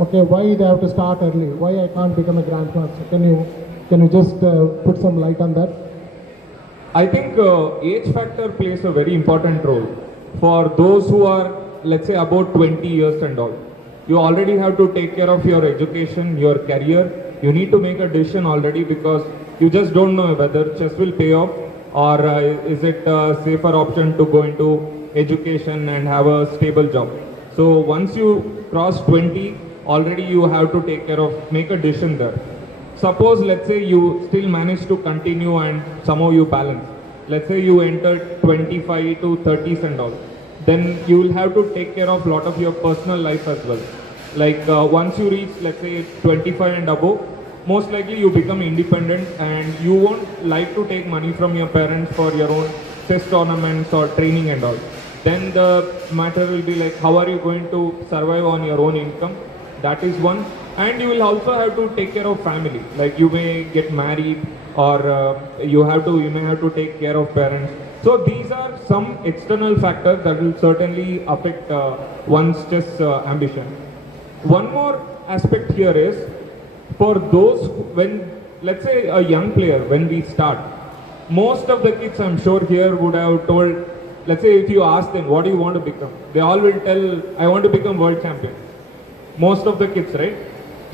Okay, why they have to start early? Why I can't become a grandmaster? Can you just put some light on that? I think age factor plays a very important role for those who are, let's say, about 20 years and all. You already have to take care of your education, your career. You need to make a decision already because you just don't know whether chess will pay off or is it a safer option to go into education and have a stable job. So once you cross 20, already you have to take care of, make a decision there. Suppose, let's say you still manage to continue and somehow you balance. Let's say you entered 25 to 30s and all. Then you will have to take care of a lot of your personal life as well. Like once you reach, let's say 25 and above, most likely you become independent and you won't like to take money from your parents for your own chess tournaments or training and all. Then the matter will be like, how are you going to survive on your own income? That is one. And you will also have to take care of family. Like you may get married or you may have to take care of parents. So these are some external factors that will certainly affect one's chess ambition. One more aspect here is for those when, let's say a young player, when we start, most of the kids I'm sure here would have told, let's say if you ask them, what do you want to become? They all will tell, I want to become world champion. Most of the kids, right?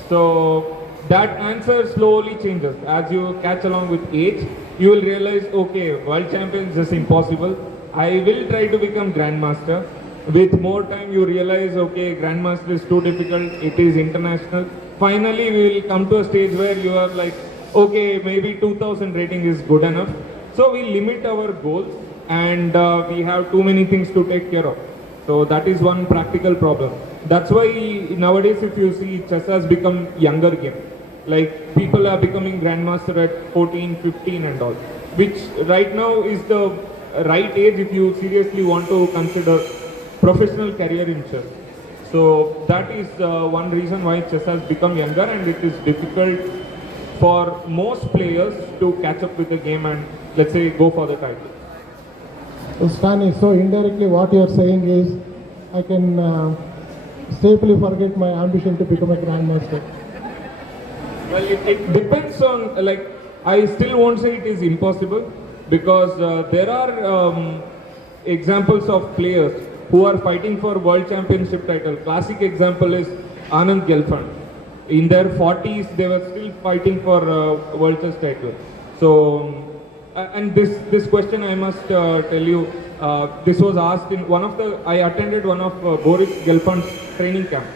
So that answer slowly changes. As you catch along with age, you will realize, okay, world champion is just impossible. I will try to become grandmaster. With more time, you realize, okay, grandmaster is too difficult. It is international. Finally, we will come to a stage where you are like, okay, maybe 2000 rating is good enough. So we limit our goals and we have too many things to take care of. So that is one practical problem. That's why nowadays if you see, chess has become younger game. Like people are becoming grandmaster at 14, 15 and all. Which right now is the right age if you seriously want to consider professional career in chess. So that is one reason why chess has become younger and it is difficult for most players to catch up with the game and let's say go for the title. Stany, so indirectly what you are saying is I can safely forget my ambition to become a grandmaster. Well, it depends on, like, I still won't say it is impossible because there are examples of players who are fighting for world championship title. Classic example is Anand Gelfand. In their 40s, they were still fighting for world chess title. So, and this question I must tell you, this was asked in I attended one of Boris Gelfand's training camp,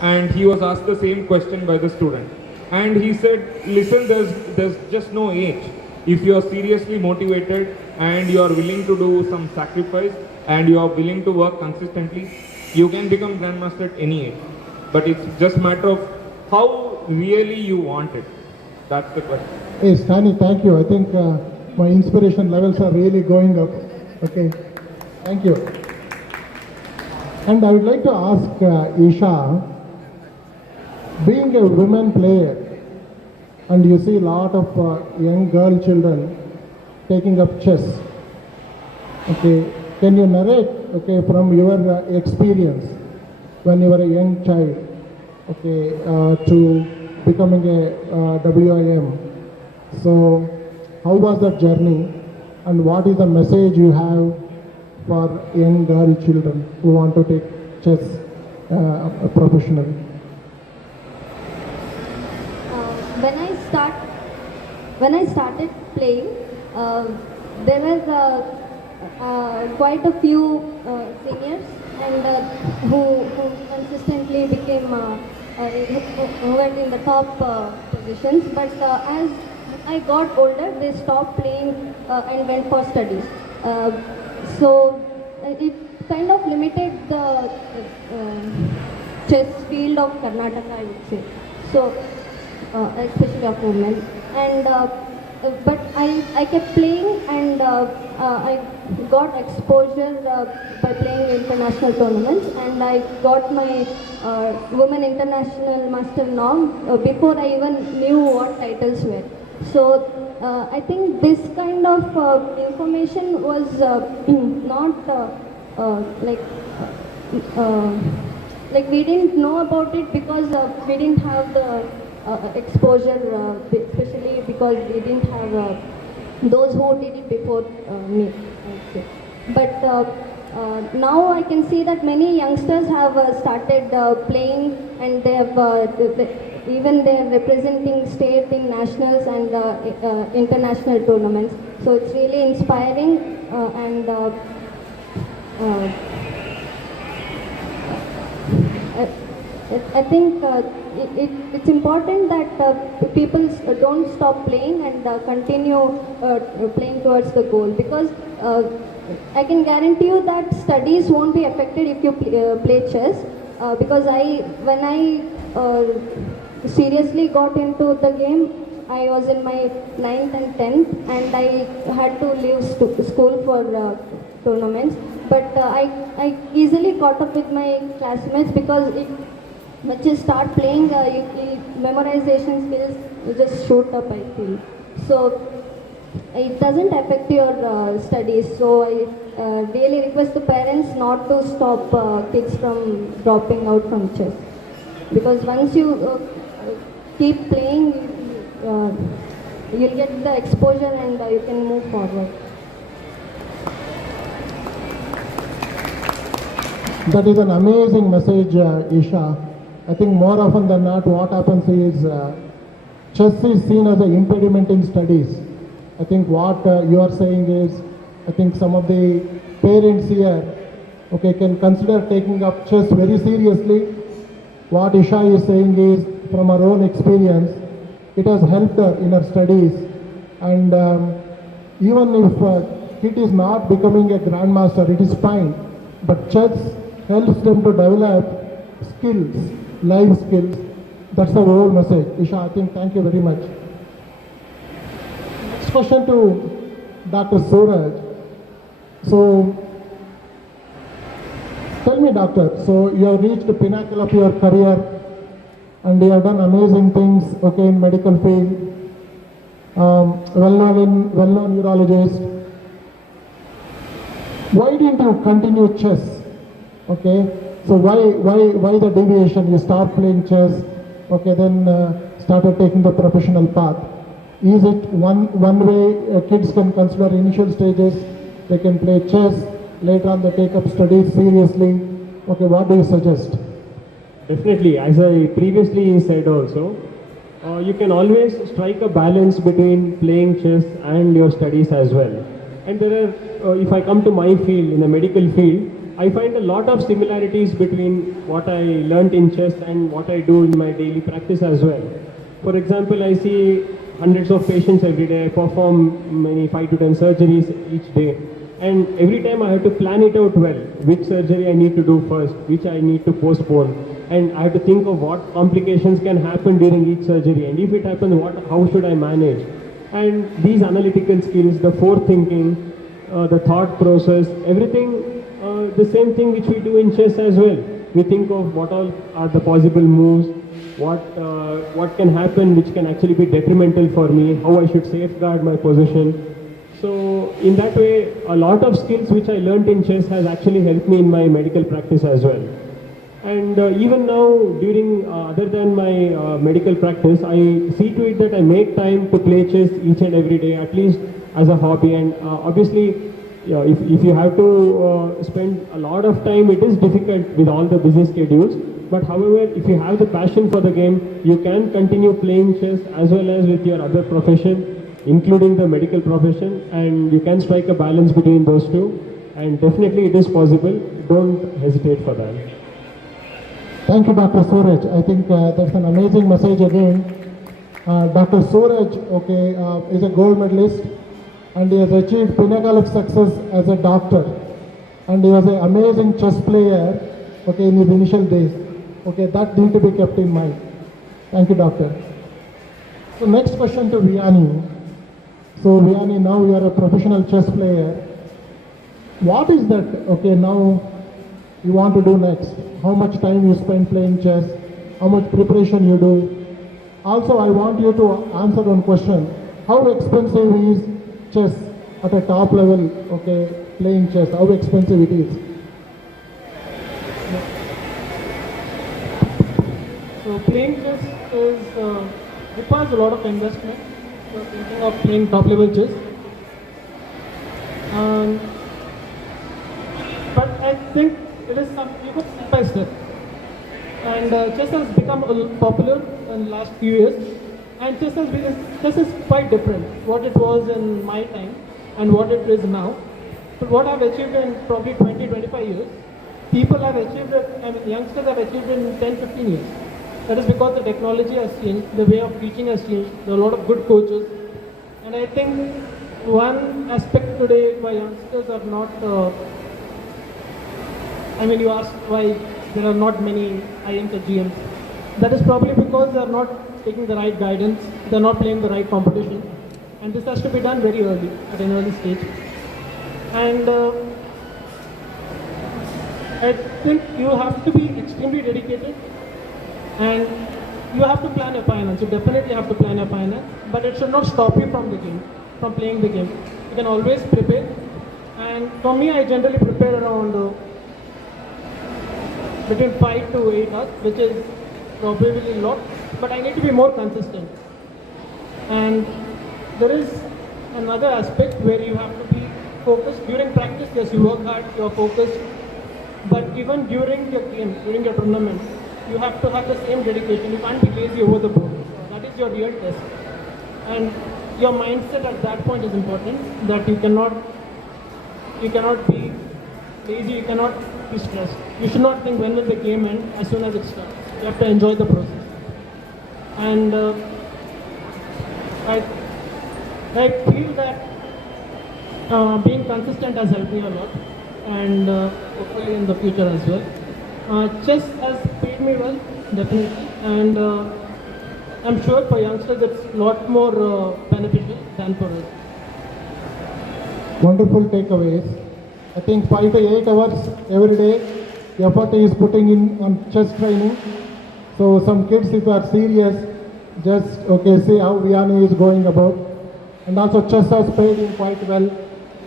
and he was asked the same question by the student. And he said, listen, there's just no age. If you are seriously motivated and you are willing to do some sacrifice and you are willing to work consistently, you can become grandmaster at any age. But it's just a matter of how really you want it. That's the question. Hey, Stany, thank you. I think my inspiration levels are really going up. Okay, thank you. And I would like to ask Isha, being a women player, and you see a lot of young girl children taking up chess. Okay, can you narrate, okay, from your experience when you were a young child, okay, to becoming a WIM? So, how was that journey, and what is the message you have for young girl children who want to take chess professionally? When I started playing, there were quite a few seniors and who consistently became who were in the top positions. But as I got older, they stopped playing and went for studies. So it kind of limited the chess field of Karnataka, I would say. So especially of women. And but I kept playing and I got exposure by playing international tournaments, and I got my women international master norm before I even knew what titles were. So I think this kind of information was not like like we didn't know about it because we didn't have the exposure, especially because we didn't have those who did it before me, I would say. But now I can see that many youngsters have started playing, and they have even they are representing state in nationals and international tournaments. So it's really inspiring and I think it's important that people don't stop playing and continue playing towards the goal, because I can guarantee you that studies won't be affected if you play chess, because when I seriously got into the game, I was in my 9th and 10th, and I had to leave school for tournaments. But I easily caught up with my classmates, because once you start playing, memorization skills just shoot up, I feel. So it doesn't affect your studies. So I really request the parents not to stop kids from dropping out from chess, because once you keep playing, you'll get the exposure and you can move forward. That is an amazing message, Isha. I think more often than not, what happens is chess is seen as an impediment in studies. I think what you are saying is, I think some of the parents here, okay, can consider taking up chess very seriously. What Isha is saying is, from her own experience, it has helped her in her studies. And even if kid is not becoming a grandmaster, it is fine. But chess helps them to develop skills, life skills. That's the whole message. Isha, I think, thank you very much. Next question to Dr. Suraj. So, tell me, doctor, so you have reached the pinnacle of your career and you have done amazing things, okay, in medical field, well-known urologist. Why didn't you continue chess? Okay, so why the deviation? You start playing chess, okay, then started taking the professional path. Is it one way kids can consider initial stages? They can play chess, later on they take up studies seriously. Okay, what do you suggest? Definitely, as I previously said also, you can always strike a balance between playing chess and your studies as well. And there are, if I come to my field, in the medical field, I find a lot of similarities between what I learnt in chess and what I do in my daily practice as well. For example, I see hundreds of patients every day. I perform many 5 to 10 surgeries each day. And every time I have to plan it out well, which surgery I need to do first, which I need to postpone. And I have to think of what complications can happen during each surgery. And if it happens, how should I manage? And these analytical skills, the forethinking, the thought process, everything, the same thing which we do in chess as well. We think of what all are the possible moves, what can happen which can actually be detrimental for me, how I should safeguard my position. So in that way, a lot of skills which I learnt in chess has actually helped me in my medical practice as well. And even now, during other than my medical practice, I see to it that I make time to play chess each and every day, at least as a hobby. And obviously, if you have to spend a lot of time, it is difficult with all the busy schedules. But however, if you have the passion for the game, you can continue playing chess as well as with your other profession, including the medical profession, and you can strike a balance between those two. And definitely it is possible. Don't hesitate for that. Thank you, Dr. Suraj. I think that's an amazing message again. Dr. Suraj, okay, is a gold medalist, and he has achieved pinnacle of success as a doctor. And he was an amazing chess player, okay, in his initial days. Okay, that need to be kept in mind. Thank you, doctor. So next question to Viani. So Viani, now you are a professional chess player. What is that, okay, now you want to do next? How much time you spend playing chess? How much preparation you do? Also, I want you to answer one question. How expensive is chess at a top level, okay, playing chess? How expensive it is? So playing chess requires a lot of investment. So thinking of playing top level chess. But I think it is you go step by step. And chess has become popular in the last few years. And chess is quite different. What it was in my time and what it is now. But what I've achieved in probably 20-25 years, people have achieved it, youngsters have achieved it in 10-15 years. That is because the technology has changed, the way of teaching has changed, there are a lot of good coaches. And I think one aspect today why youngsters are not, you asked why there are not many IMs or GMs. That is probably because they are not taking the right guidance, they are not playing the right competition. And this has to be done very early, at an early stage. And I think you have to be extremely dedicated and you have to plan your finance. You definitely have to plan your finance, but it should not stop you from the game, from playing the game. You can always prepare. And for me, I generally prepare around between 5 to 8 hours, which is probably a lot, but I need to be more consistent. And there is another aspect where you have to be focused. During practice, yes, you work hard, you are focused, but even during your game, during your tournament, you have to have the same dedication. You can't be lazy over the board. That is your real test. And your mindset at that point is important, that you cannot be lazy, you cannot be stressed. You should not think when will the game end as soon as it starts. You have to enjoy the process. And I feel that being consistent has helped me a lot, and hopefully in the future as well. Chess has paid me well, definitely, and I'm sure for youngsters it's a lot more beneficial than for us. Wonderful takeaways. I think 5 to 8 hours every day, the effort is putting in on chess training. So some kids, if they are serious, just see how Viani is going about. And also chess has paid him quite well.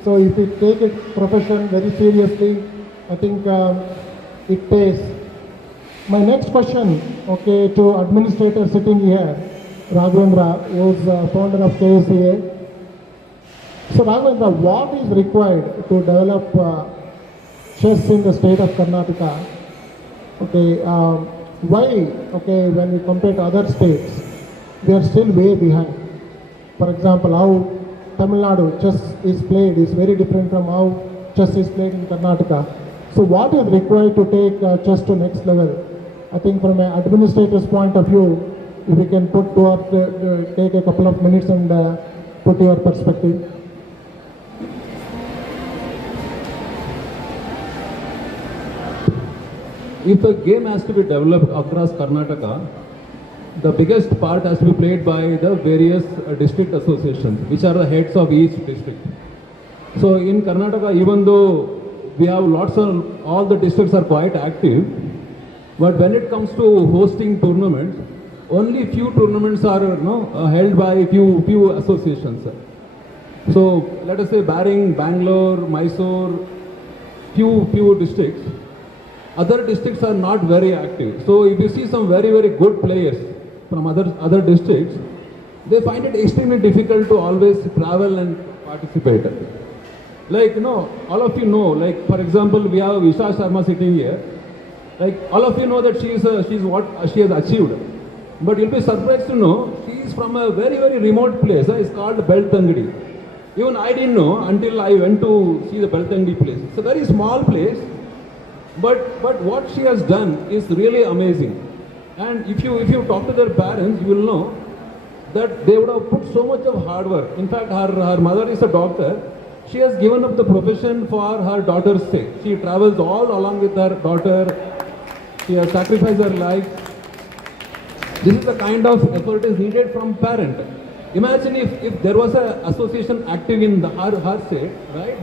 So if you take it profession very seriously, I think it pays. My next question, to administrator sitting here, Raghavendra, who is founder of KSCA. So Raghavendra, what is required to develop chess in the state of Karnataka? Why, when we compare to other states, we are still way behind. For example, how Tamil Nadu chess is played is very different from how chess is played in Karnataka. So what is required to take chess to next level? I think from an administrator's point of view, if you can take a couple of minutes and put your perspective. If a game has to be developed across Karnataka, the biggest part has to be played by the various district associations, which are the heads of each district. So in Karnataka, even though we have all the districts are quite active, but when it comes to hosting tournaments, only few tournaments are held by few associations. So let us say barring Bangalore, Mysore, few districts, other districts are not very active. So if you see some very, very good players from other districts, they find it extremely difficult to always travel and participate. Like, all of you know, like for example, we have Isha Sharma sitting here. Like all of you know that she's what she has achieved. But you'll be surprised to know she is from a very, very remote place. It's called Beltangadi. Even I didn't know until I went to see the Beltangadi place. It's a very small place. But what she has done is really amazing. And if you talk to their parents, you will know that they would have put so much of hard work. In fact, her mother is a doctor. She has given up the profession for her daughter's sake. She travels all along with her daughter. She has sacrificed her life. This is the kind of effort is needed from parent. Imagine if there was an association active in her state, right?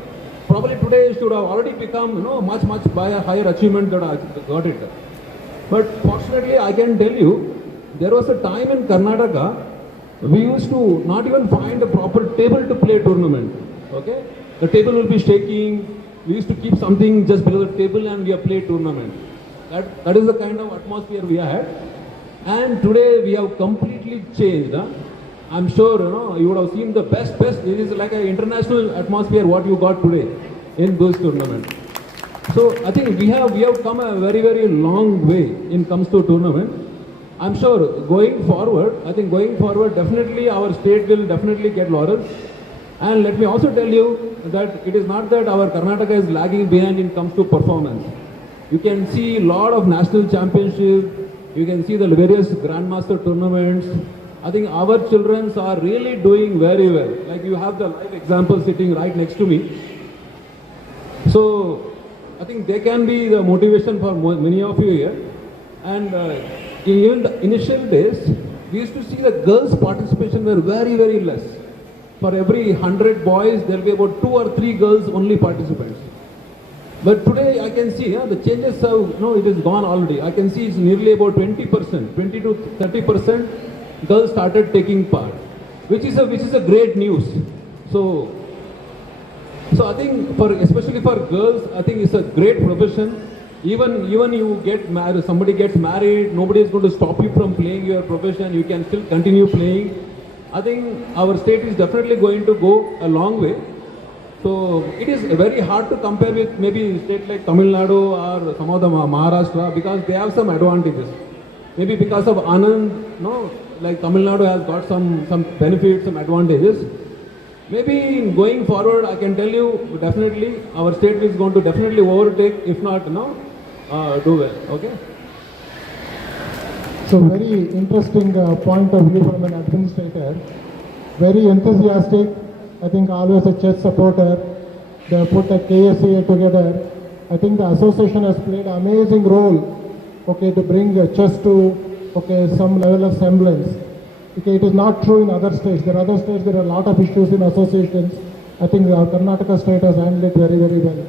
Probably today should have already become much by a higher achievement that I got it. But fortunately, I can tell you, there was a time in Karnataka, we used to not even find a proper table to play tournament. Okay, the table will be shaking. We used to keep something just below the table and we play tournament. That is the kind of atmosphere we had. And today we have completely changed. Huh? I'm sure you would have seen the best. It is like an international atmosphere what you got today in this tournament. So I think we have come a very long way in comes to tournament. I'm sure going forward, definitely our state will definitely get laurels. And let me also tell you that it is not that our Karnataka is lagging behind in comes to performance. You can see a lot of national championships. You can see the various Grandmaster tournaments. I think our children are really doing very well. Like you have the live example sitting right next to me. So I think they can be the motivation for many of you here. And in the initial days, we used to see the girls' participation were very less. For every 100 boys, there will be about 2 or 3 girls only participants. But today I can see the changes have, it is gone already. I can see it's nearly about 20%, 20 to 30% girls started taking part, which is a great news. So I think especially for girls, I think it's a great profession. Even you get married, somebody gets married, nobody is going to stop you from playing your profession. You can still continue playing. I think our state is definitely going to go a long way. So it is very hard to compare with maybe state like Tamil Nadu or some of the Maharashtra because they have some advantages. Maybe because of Anand, like Tamil Nadu has got some benefits, some advantages. Maybe going forward, I can tell you definitely our state is going to definitely overtake, if not do well. Okay. So very interesting point of view from an administrator. Very enthusiastic. I think always a chess supporter. They put a KSCA together. I think the association has played an amazing role, to bring chess to, some level of semblance. Okay, it is not true in other states. There are other states, there are a lot of issues in associations. I think Karnataka state has handled it very well.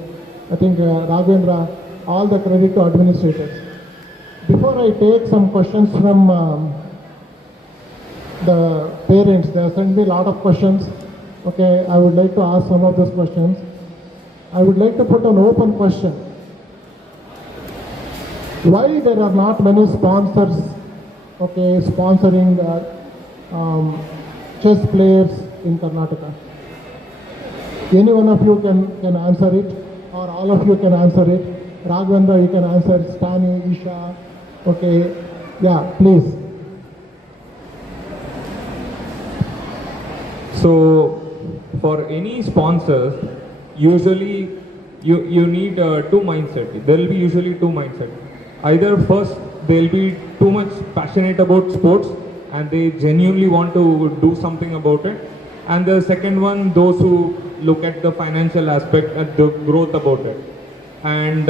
I think Raghavendra, all the credit to administrators. Before I take some questions from the parents, they have sent me a lot of questions. Okay, I would like to ask some of those questions. I would like to put an open question. Why there are not many sponsors, sponsoring chess players in Karnataka? Any one of you can answer it, or all of you can answer it. Raghavendra, you can answer. Stany, Isha. Okay, yeah, please. So, for any sponsors, usually you need two mindsets. There will be usually two mindsets. Either first, they'll be too much passionate about sports and they genuinely want to do something about it. And the second one, those who look at the financial aspect and the growth about it. And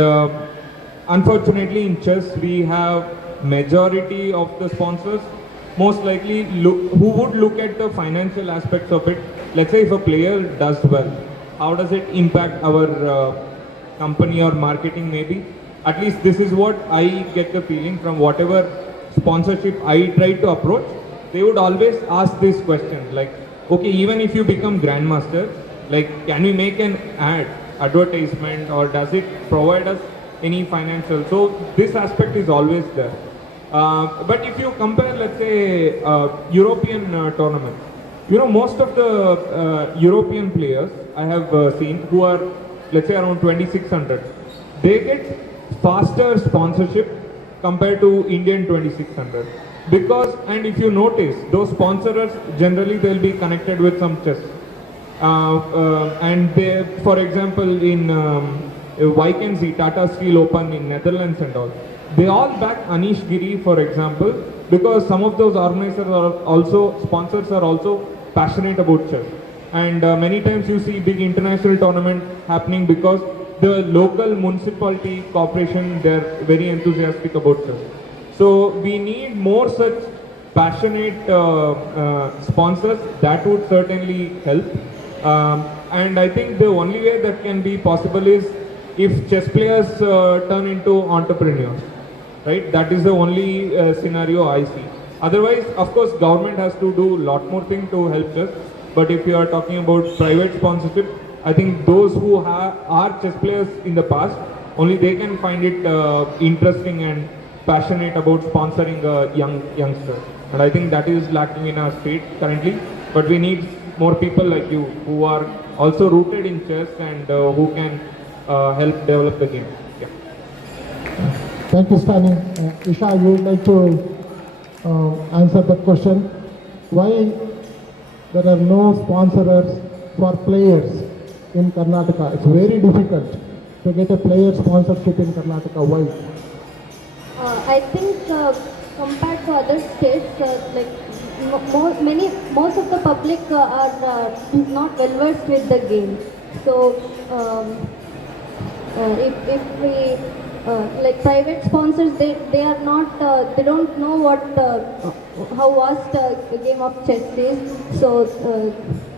unfortunately in chess, we have majority of the sponsors most likely who would look at the financial aspects of it. Let's say if a player does well, how does it impact our company or marketing maybe? At least this is what I get the feeling from whatever sponsorship I try to approach. They would always ask this question like, okay, even if you become Grandmaster, like can we make an advertisement or does it provide us any financial? So this aspect is always there. But if you compare, let's say, European tournament, most of the European players I have seen who are, let's say, around 2600, they get faster sponsorship compared to Indian 2600. Because, and if you notice, those sponsors generally they'll be connected with some chess. And they, for example, in Viani, Tata Steel Open in Netherlands and all, they all back Anish Giri, for example, because some of those organizers are also, sponsors are also passionate about chess. And many times you see big international tournament happening because the local municipality corporation, they're very enthusiastic about chess. So we need more such passionate sponsors. That would certainly help. And I think the only way that can be possible is if chess players turn into entrepreneurs, right? That is the only scenario I see. Otherwise, of course, government has to do a lot more things to help chess. But if you are talking about private sponsorship, I think those who are chess players in the past, only they can find it interesting and passionate about sponsoring youngsters. And I think that is lacking in our state currently. But we need more people like you who are also rooted in chess and who can help develop the game. Yeah. Thank you, Stany. Isha, you would like to answer that question? Why there are no sponsors for players in Karnataka? It's very difficult to get a player sponsorship in Karnataka. Why? I think compared to other states, most of the public are not well versed with the game. So if we like private sponsors, they are not they don't know what how vast the game of chess is. So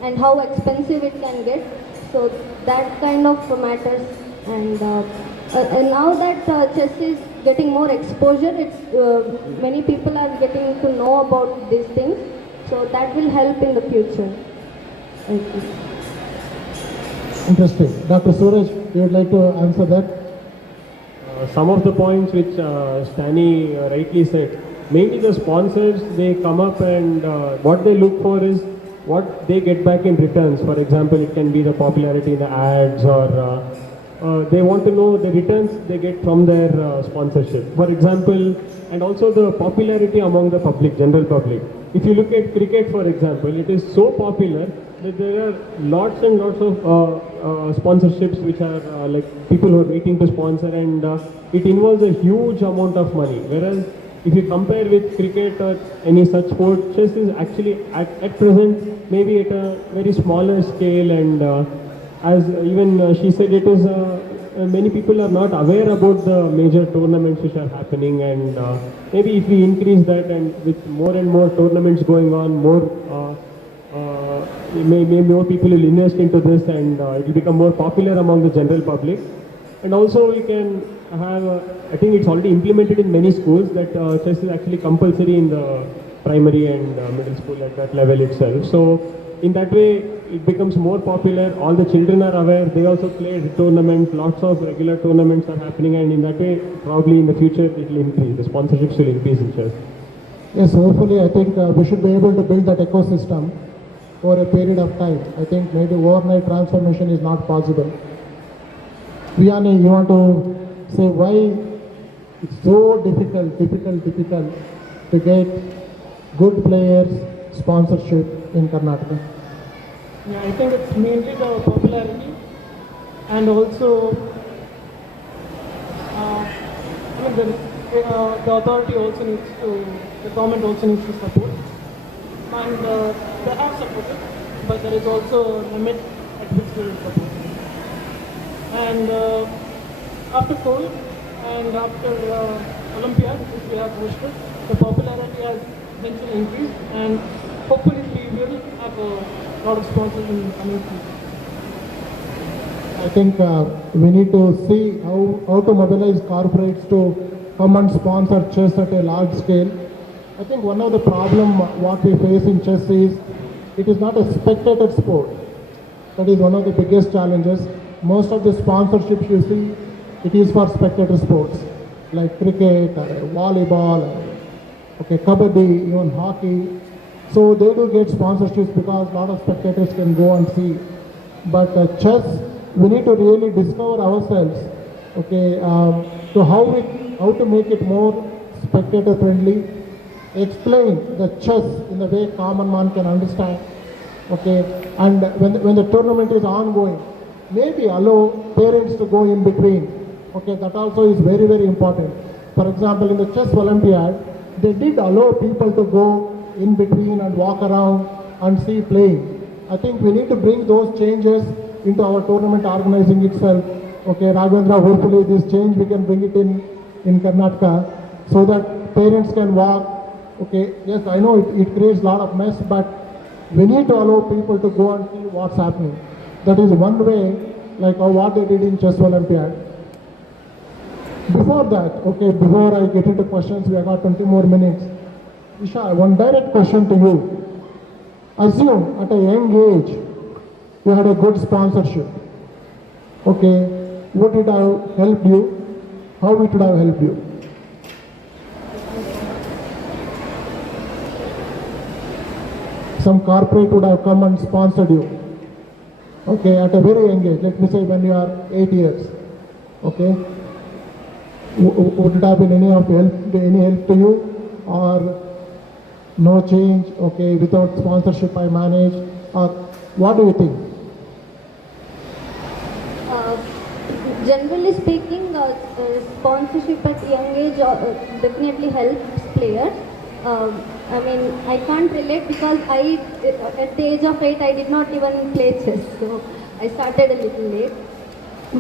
and how expensive it can get. So that kind of matters. And now that chess is getting more exposure, it's many people are getting to know about these things, so that will help in the future. Thank you. Interesting. Dr. Suraj, you would like to answer that? Some of the points which Stany rightly said, mainly the sponsors, they come up and what they look for is what they get back in returns. For example, it can be the popularity in the ads, or they want to know the returns they get from their sponsorship. For example, and also the popularity among the public, general public. If you look at cricket, for example, it is so popular that there are lots and lots of sponsorships which are like people who are waiting to sponsor, and it involves a huge amount of money. Whereas if you compare with cricket or any such sport, chess is actually at present maybe at a very smaller scale, and as even she said, it is many people are not aware about the major tournaments which are happening, and maybe if we increase that, and with more and more tournaments going on, maybe more people will invest into this, and it will become more popular among the general public. And also we can have, I think it's already implemented in many schools, that chess is actually compulsory in the primary and middle school at that level itself. So in that way, it becomes more popular, all the children are aware, they also play tournaments, lots of regular tournaments are happening, and in that way, probably in the future it will increase, the sponsorships will increase in chess. Yes, hopefully I think we should be able to build that ecosystem over a period of time. I think maybe overnight transformation is not possible. Viani, you want to say why it's so difficult to get good players sponsorship in Karnataka? Yeah, I think it's mainly the popularity, and also the authority also needs to, the government also needs to support, and they have supported, but there is also a limit at which they will support. And after COVID and after Olympiad, which we have hosted, the popularity has eventually increased, and hopefully we will have a lot of sponsors in the coming future. I think we need to see how to mobilize corporates to come and sponsor chess at a large scale. I think one of the problem what we face in chess is it is not a spectator sport. That is one of the biggest challenges. Most of the sponsorships you see, it is for spectator sports like cricket, volleyball, kabaddi, even hockey. So they do get sponsorships because a lot of spectators can go and see. But chess, we need to really discover ourselves, to how to make it more spectator friendly, explain the chess in the way common man can understand, and when the tournament is ongoing, maybe allow parents to go in between, that also is very, very important. For example, in the chess Olympiad, they did allow people to go in between and walk around and see playing. I think we need to bring those changes into our tournament organizing itself. Raghavendra, hopefully this change we can bring it in Karnataka so that parents can walk. Yes, I know it creates a lot of mess, but we need to allow people to go and see what's happening. That is one way, like what they did in chess Olympiad. Before that, before I get into questions, we have got 20 more minutes. Isha, one direct question to you. Assume at a young age, you had a good sponsorship. Would it have helped you? How it would have helped you? some corporate would have come and sponsored you. Okay, at a very young age, let me say when you are 8 years. Okay, would it have been any help to you, or no change? Okay, without sponsorship I manage, or what do you think? Generally speaking, sponsorship at young age definitely helps players. I mean, I can't relate because at the age of 8, I did not even play chess, so I started a little late.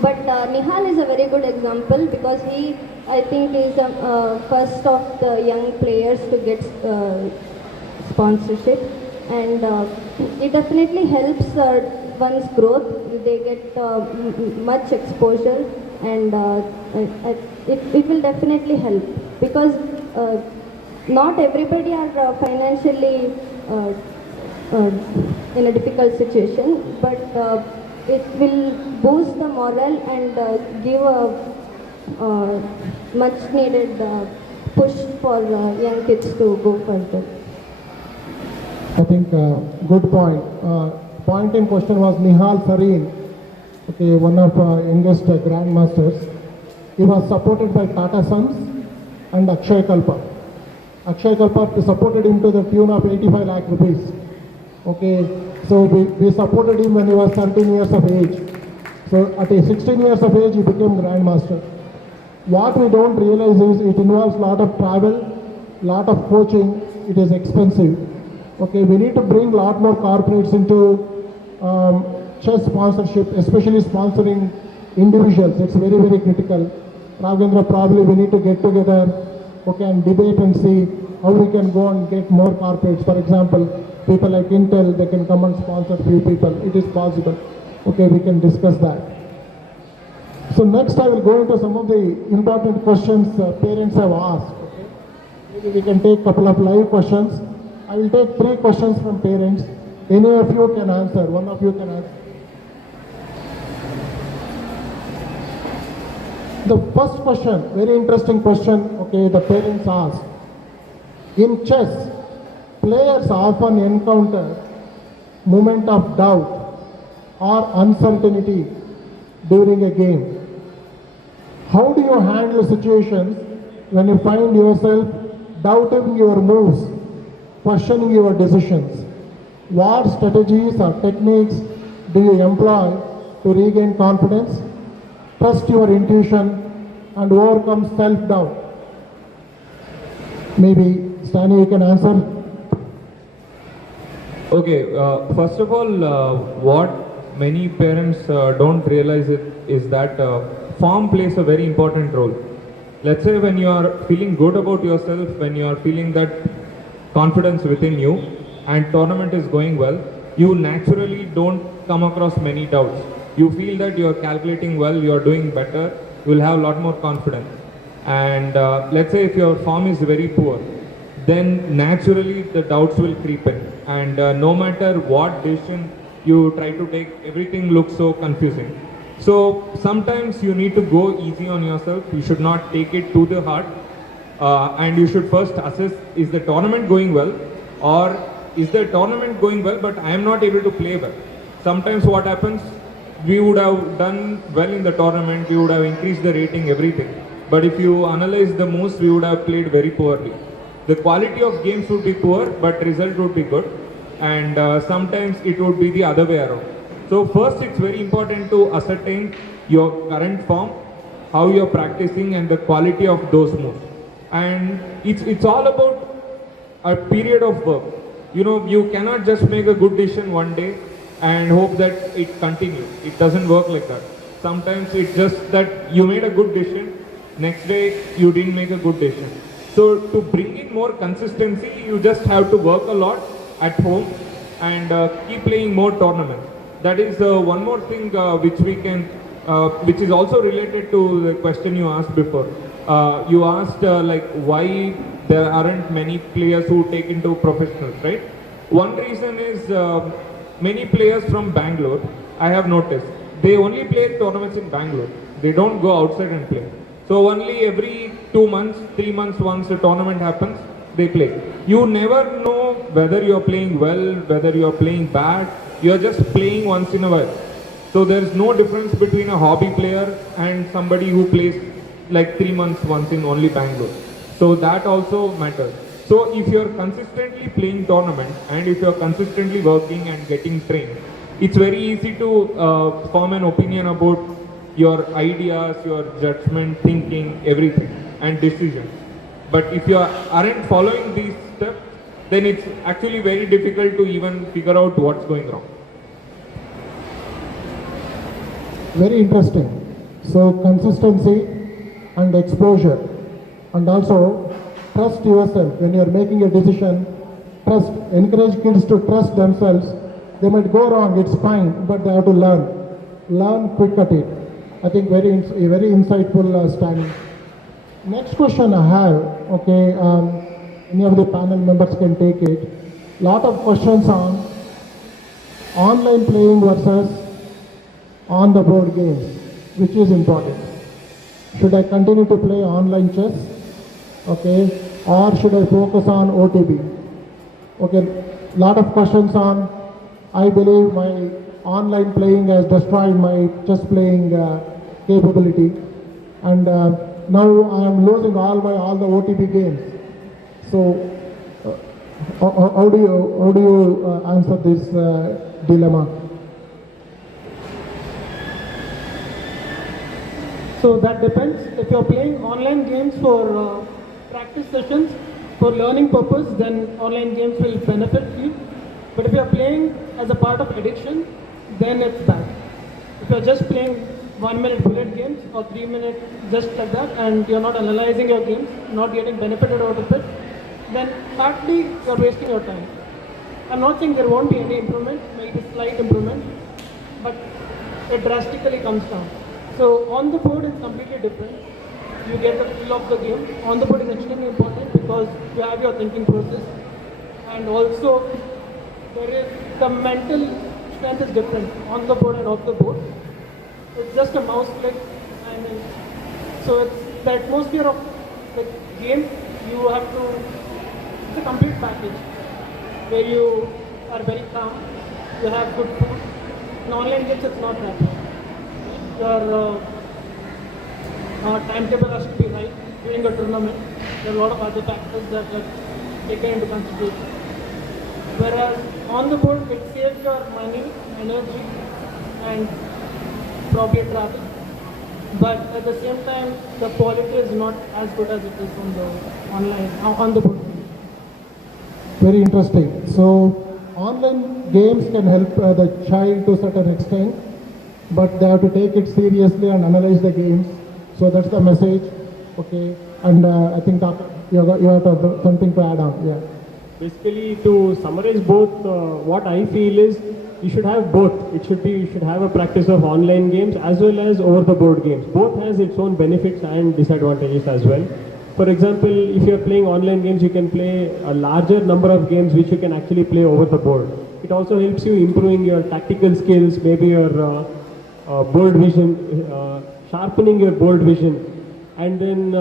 But Nihal is a very good example because he, I think, is first of the young players to get sponsorship, and it definitely helps one's growth. They get much exposure, and it will definitely help because not everybody are financially in a difficult situation, but it will boost the morale and give a much needed push for young kids to go further. I think good point. Point in question was Nihal Sareen, okay, one of youngest Grandmasters. He was supported by Tata Sons and Akshayakalpa. Akshayakalpa supported him to the tune of 85 lakh rupees. Okay, so we supported him when he was 13 years of age. So at 16 years of age, he became Grandmaster. What we don't realize is it involves a lot of travel, lot of coaching, it is expensive. Okay, we need to bring a lot more corporates into chess sponsorship, especially sponsoring individuals. It's very, very critical. Raghavendra, probably we need to get together, okay, and debate and see how we can go and get more corporates. For example, people like Intel, they can come and sponsor few people. It is possible. Okay, we can discuss that. So next I will go into some of the important questions parents have asked. Okay? Maybe we can take a couple of live questions. I will take 3 questions from parents. Any of you can answer. One of you can answer. The first question, very interesting question, okay, the parents asked. In chess, players often encounter moment of doubt or uncertainty during a game. How do you handle situations when you find yourself doubting your moves, questioning your decisions? What strategies or techniques do you employ to regain confidence, trust your intuition, and overcome self-doubt? Maybe Stany, you can answer. Okay, first of all, what many parents don't realize is that form plays a very important role. Let's say when you are feeling good about yourself, when you are feeling that confidence within you and tournament is going well, you naturally don't come across many doubts. You feel that you are calculating well, you are doing better, you will have a lot more confidence. And let's say if your form is very poor, then naturally the doubts will creep in. And no matter what decision you try to take, everything looks so confusing. So sometimes you need to go easy on yourself. You should not take it to the heart. And you should first assess, is the tournament going well, or is the tournament going well but I am not able to play well. Sometimes what happens, we would have done well in the tournament, we would have increased the rating, everything. But if you analyze the moves, we would have played very poorly. The quality of games would be poor, but result would be good. And sometimes it would be the other way around. So first it's very important to ascertain your current form, how you're practicing and the quality of those moves. And it's all about a period of work. You know, you cannot just make a good decision one day and hope that it continues. It doesn't work like that. Sometimes it's just that you made a good decision, next day you didn't make a good decision. So to bring in more consistency, you just have to work a lot at home and keep playing more tournaments. That is one more thing which we can, which is also related to the question you asked before. You asked like why there aren't many players who take into professionals, right? One reason is many players from Bangalore, I have noticed, they only play tournaments in Bangalore. They don't go outside and play. So only every 2 months, 3 months once a tournament happens, they play. You never know whether you're playing well, whether you're playing bad. You're just playing once in a while. So there's no difference between a hobby player and somebody who plays like 3 months once in only Bangalore. So that also matters. So if you're consistently playing tournaments and if you're consistently working and getting trained, it's very easy to form an opinion about your ideas, your judgment, thinking, everything, and decisions. But if you aren't following these steps, then it's actually very difficult to even figure out what's going wrong. Very interesting. So consistency and exposure, and also trust yourself when you are making a decision. Trust. Encourage kids to trust themselves. They might go wrong, it's fine, but they have to learn quick at it. I think very insightful, Stany. Next question I have, okay, any of the panel members can take it. Lot of questions on online playing versus on the board games, which is important. Should I continue to play online chess, okay, or should I focus on OTB? Okay, lot of questions on, I believe my online playing has destroyed my chess playing capability, and now I am losing all the OTB games. So, how do you answer this dilemma? So that depends. If you're playing online games for practice sessions, for learning purpose, then online games will benefit you. But if you're playing as a part of addiction, then it's bad. If you're just playing 1 minute bullet games or 3 minute just like that, and you're not analyzing your games, not getting benefited out of it, then partly you're wasting your time. I'm not saying there won't be any improvement, maybe slight improvement, but it drastically comes down. So on the board is completely different. You get the feel of the game. On the board is extremely important because you have your thinking process, and also there is the mental strength is different on the board and off the board. It's just a mouse click. I mean, so it's the atmosphere of the game. You have to. It's a complete package where you are very calm. You have good food. In online games, it's not that. Your timetable has to be right during a tournament. There are a lot of other factors that are taken into consideration. Whereas on the board, it saves your money, energy, and probably travel. But at the same time, the quality is not as good as it is on the online, on the board. Very interesting. So online games can help the child to a certain extent, but they have to take it seriously and analyze the games. So that's the message. Okay. And I think you have something to add on. Yeah. Basically, to summarize both, what I feel is you should have both. You should have a practice of online games as well as over the board games. Both has its own benefits and disadvantages as well. For example, if you're playing online games, you can play a larger number of games which you can actually play over the board. It also helps you improving your tactical skills, maybe your board vision, sharpening your board vision, and then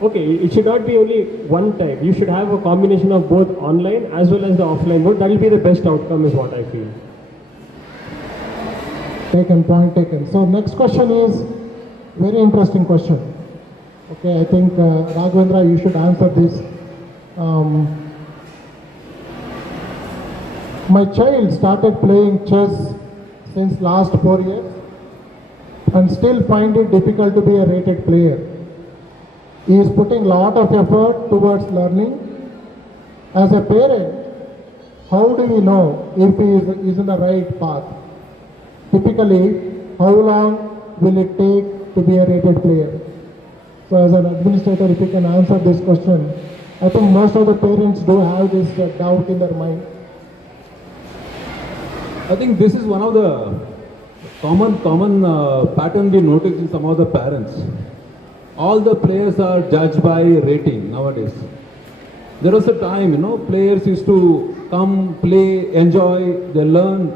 okay, it should not be only one type. You should have a combination of both online as well as the offline board. That will be the best outcome is what I feel. Point taken. So next question is very interesting question. Okay, I think Raghavendra, you should answer this. My child started playing chess since last 4 years and still find it difficult to be a rated player. He is putting lot of effort towards learning. As a parent, how do we know if he is in the right path? Typically, how long will it take to be a rated player? So as an administrator, if you can answer this question, I think most of the parents do have this doubt in their mind. I think this is one of the common pattern we notice in some of the parents. All the players are judged by rating nowadays. There was a time, players used to come, play, enjoy, they learn,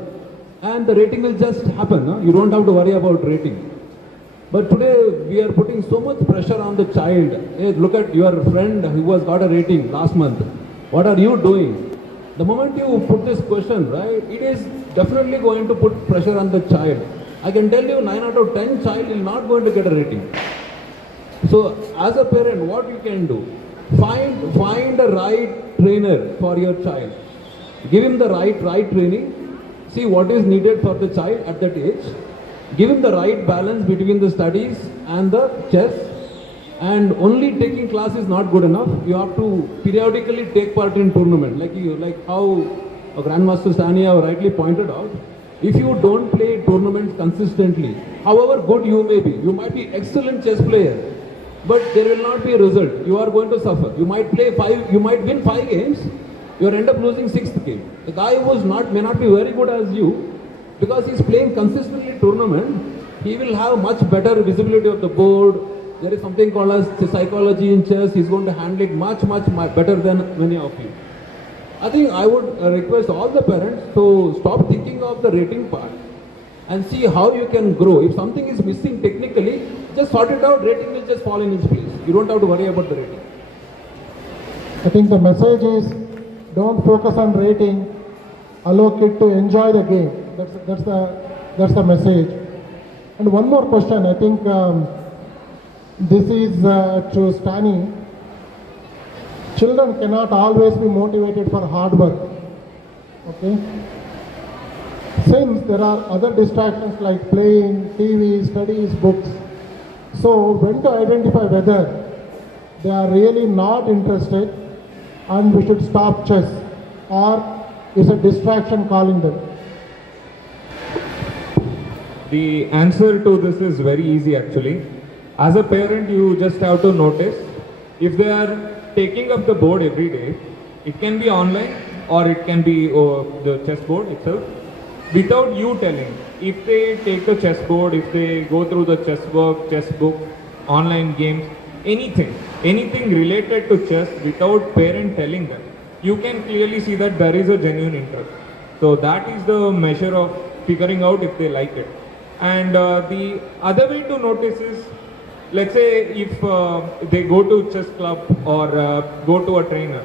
and the rating will just happen. You don't have to worry about rating. But today we are putting so much pressure on the child. Hey, look at your friend who has got a rating last month. What are you doing? The moment you put this question, right, it is definitely going to put pressure on the child. I can tell you 9 out of 10 child is not going to get a rating. So as a parent, what you can do? Find a right trainer for your child. Give him the right training. See what is needed for the child at that age. Give him the right balance between the studies and the chess. And only taking class is not good enough. You have to periodically take part in tournament. Like how Grandmaster Stany have rightly pointed out. If you don't play tournaments consistently, however good you may be, you might be excellent chess player, but there will not be a result. You are going to suffer. You might win 5 games, you will end up losing 6th game. The guy who may not be very good as you, because he is playing consistently tournament, he will have much better visibility of the board. There is something called as psychology in chess. He is going to handle it much better than many of you. I think I would request all the parents to stop thinking of the rating part and see how you can grow. If something is missing technically, just sort it out, rating will just fall in its place. You don't have to worry about the rating. I think the message is, don't focus on rating, allow kid to enjoy the game. That's the message. And one more question, I think this is to Stany. Children cannot always be motivated for hard work. Okay? Since there are other distractions like playing, TV, studies, books. So when to identify whether they are really not interested and we should stop chess, or is a distraction calling them? The answer to this is very easy actually. As a parent, you just have to notice if they are taking up the board every day. It can be online or it can be the chessboard itself. Without you telling, if they take the chessboard, if they go through the chess work, chess book, online games, anything related to chess without parent telling them, you can clearly see that there is a genuine interest. So that is the measure of figuring out if they like it. And the other way to notice is, let's say if they go to chess club or go to a trainer,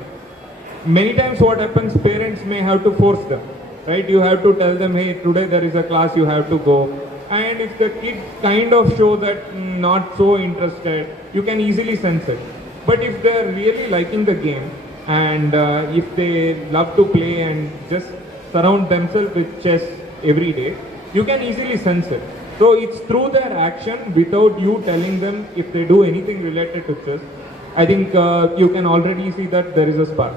many times what happens, parents may have to force them, right? You have to tell them, hey, today there is a class, you have to go. And if the kid kind of show that not so interested, you can easily sense it. But if they are really liking the game and if they love to play and just surround themselves with chess every day, you can easily sense it. So it's through their action, without you telling them if they do anything related to chess. I think you can already see that there is a spark.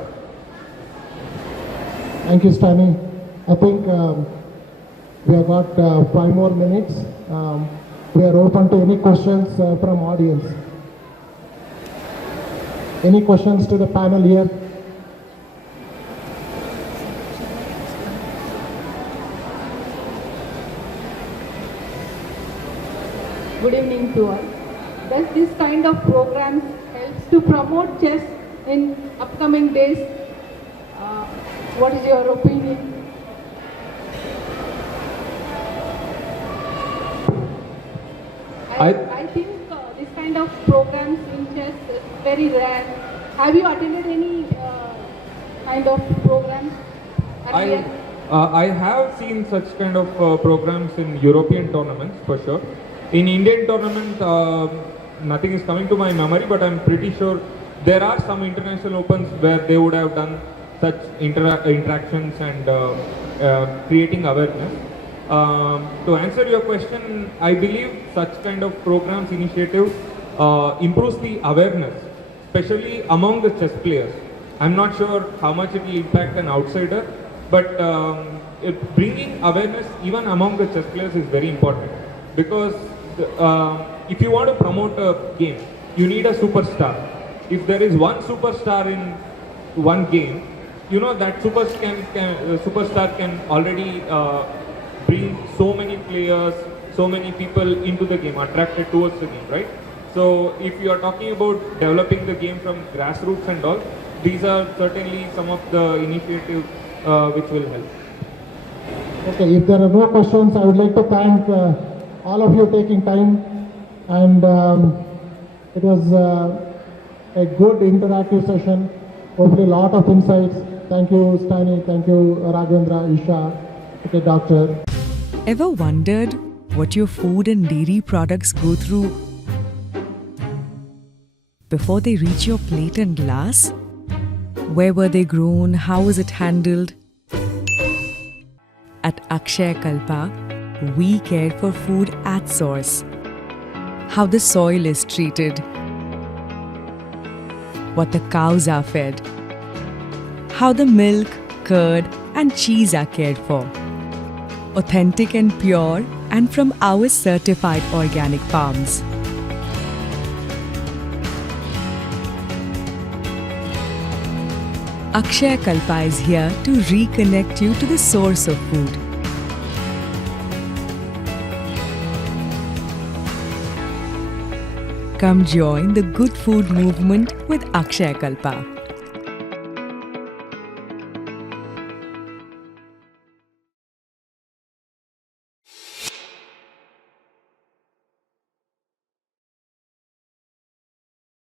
Thank you, Stany. I think we have got 5 more minutes. We are open to any questions from audience. Any questions to the panel here? Good evening to all. Does this kind of programs helps to promote chess in upcoming days? What is your opinion? I think this kind of programs in chess is very rare. Have you attended any kind of programs? I have seen such kind of programs in European tournaments for sure. In Indian tournament, nothing is coming to my memory, but I'm pretty sure there are some international opens where they would have done such interactions and creating awareness. To answer your question, I believe such kind of programs, initiatives improves the awareness, especially among the chess players. I'm not sure how much it will impact an outsider, but bringing awareness even among the chess players is very important, because if you want to promote a game, you need a superstar. If there is one superstar in one game, you know that superstar can already bring so many players, so many people into the game, attracted towards the game, right? So if you are talking about developing the game from grassroots and all, these are certainly some of the initiatives which will help. Okay, if there are no questions, I would like to thank all of you taking time And it was a good interactive session. Hopefully, a lot of insights. Thank you, Stany. Thank you, Raghavendra, Isha. Okay, doctor. Ever wondered what your food and dairy products go through before they reach your plate and glass? Where were they grown? How was it handled? At Akshayakalpa, we care for food at source. How the soil is treated, what the cows are fed, how the milk, curd and cheese are cared for. Authentic and pure and from our certified organic farms. Akshayakalpa is here to reconnect you to the source of food. Come join the good food movement with Akshayakalpa.